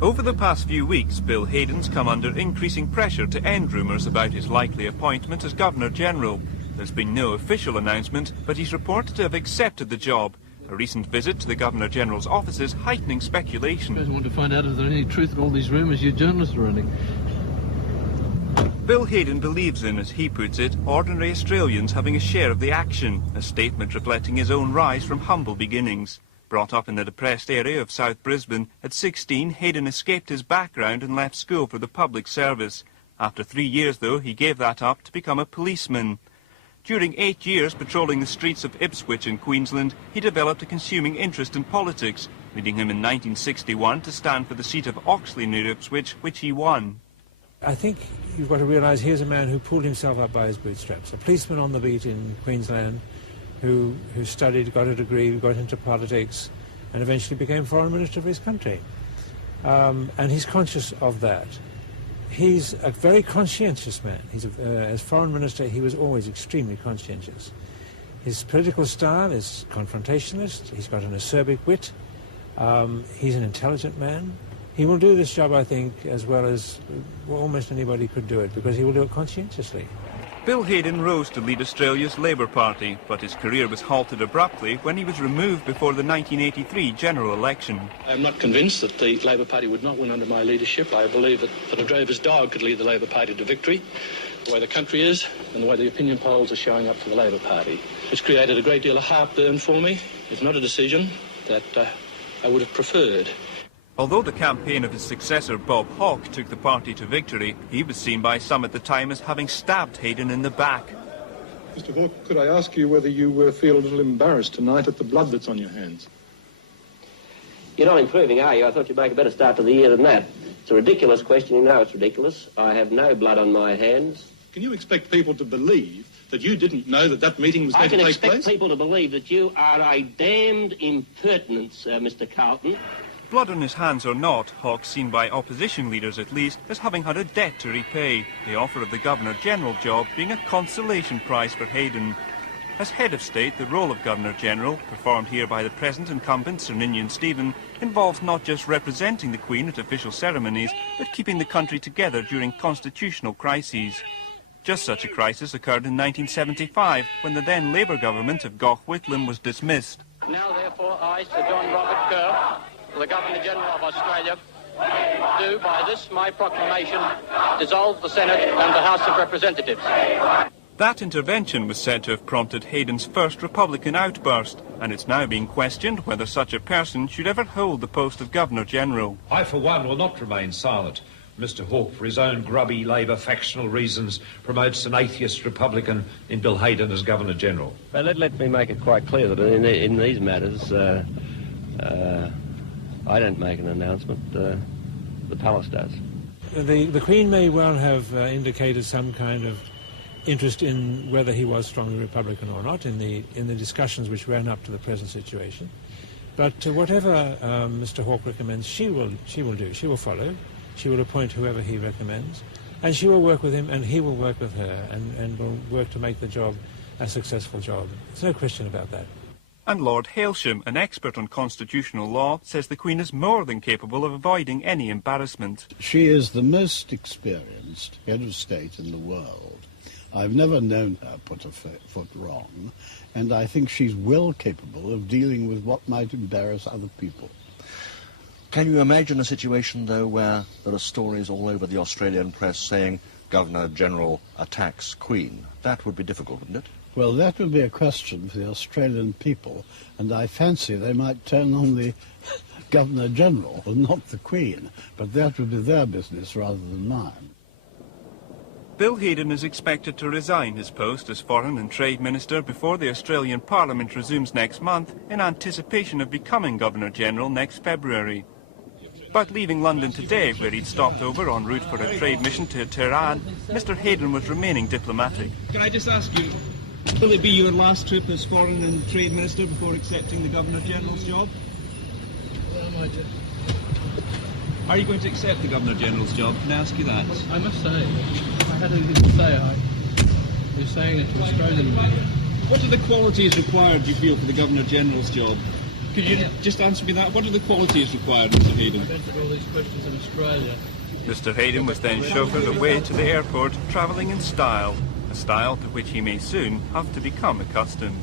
Over the past few weeks, Bill Hayden's come under increasing pressure to end rumours about his likely appointment as Governor-General. There's been no official announcement, but he's reported to have accepted the job. A recent visit to the Governor-General's offices heightening speculation. You guys want to find out if there's any truth in all these rumours you journalists are running. Bill Hayden believes in, as he puts it, ordinary Australians having a share of the action, a statement reflecting his own rise from humble beginnings. Brought up in the depressed area of South Brisbane, at 16 Hayden escaped his background and left school for the public service. After 3 years, though, he gave that up to become a policeman. During 8 years patrolling the streets of Ipswich in Queensland, he developed a consuming interest in politics, leading him in 1961 to stand for the seat of Oxley near Ipswich, which he won. I think you've got to realise here's a man who pulled himself up by his bootstraps, a policeman on the beat in Queensland who studied, got a degree, got into politics and eventually became Foreign Minister of his country. And he's conscious of that. He's a very conscientious man. As Foreign Minister, he was always extremely conscientious. His political style is confrontationalist. He's got an acerbic wit. He's an intelligent man. He will do this job, I think, as well as almost anybody could do it, because he will do it conscientiously. Bill Hayden rose to lead Australia's Labour Party, but his career was halted abruptly when he was removed before the 1983 general election. I'm not convinced that the Labour Party would not win under my leadership. I believe that a drover's dog could lead the Labour Party to victory, the way the country is and the way the opinion polls are showing up for the Labour Party. It's created a great deal of heartburn for me. It's not a decision that I would have preferred. Although the campaign of his successor, Bob Hawke, took the party to victory, he was seen by some at the time as having stabbed Hayden in the back. Mr. Hawke, could I ask you whether you feel a little embarrassed tonight at the blood that's on your hands? You're not improving, are you? I thought you'd make a better start to the year than that. It's a ridiculous question. You know it's ridiculous. I have no blood on my hands. Can you expect people to believe that you didn't know that meeting was going to take place? I can expect people to believe that you are a damned impertinence, Mr. Carlton. Blood on his hands or not, Hawke's seen by opposition leaders at least as having had a debt to repay, the offer of the Governor-General job being a consolation prize for Hayden. As head of state, the role of Governor-General, performed here by the present incumbent Sir Ninian Stephen, involves not just representing the Queen at official ceremonies, but keeping the country together during constitutional crises. Just such a crisis occurred in 1975, when the then Labour government of Gough Whitlam was dismissed. Now, therefore, I, Sir John Robert Kerr, the Governor-General of Australia, do, by this my proclamation, dissolve the Senate and the House of Representatives. That intervention was said to have prompted Hayden's first Republican outburst, and it's now being questioned whether such a person should ever hold the post of Governor-General. I, for one, will not remain silent. Mr Hawke, for his own grubby Labour factional reasons, promotes an atheist Republican in Bill Hayden as Governor-General. But let me make it quite clear that in these matters, I don't make an announcement, the palace does. The Queen may well have indicated some kind of interest in whether he was strongly Republican or not in the discussions which ran up to the present situation. But whatever Mr Hawke recommends, she will do. She will follow. She will appoint whoever he recommends, and she will work with him, and he will work with her, and will work to make the job a successful job. There's no question about that. And Lord Hailsham, an expert on constitutional law, says the Queen is more than capable of avoiding any embarrassment. She is the most experienced head of state in the world. I've never known her put a foot wrong, and I think she's well capable of dealing with what might embarrass other people. Can you imagine a situation, though, where there are stories all over the Australian press saying Governor-General attacks Queen? That would be difficult, wouldn't it? Well, that would be a question for the Australian people, and I fancy they might turn on the Governor-General, and not the Queen, but that would be their business rather than mine. Bill Hayden is expected to resign his post as Foreign and Trade Minister before the Australian Parliament resumes next month in anticipation of becoming Governor-General next February. But leaving London today, where he'd stopped over en route for a trade mission to Tehran, Mr Hayden was remaining diplomatic. Can I just ask you, will it be your last trip as Foreign and Trade Minister before accepting the Governor-General's job? Are you going to accept the Governor-General's job? Can I ask you that? Well, I must say, I had anything to say. I was saying it to Australian media. What are the qualities required, do you feel, for the Governor-General's job? Could you just answer me that? What are the qualities required, Mr. Hayden? I've entered all these questions in Australia. Mr. Hayden was then chauffeured away to the airport, travelling in style, a style to which he may soon have to become accustomed.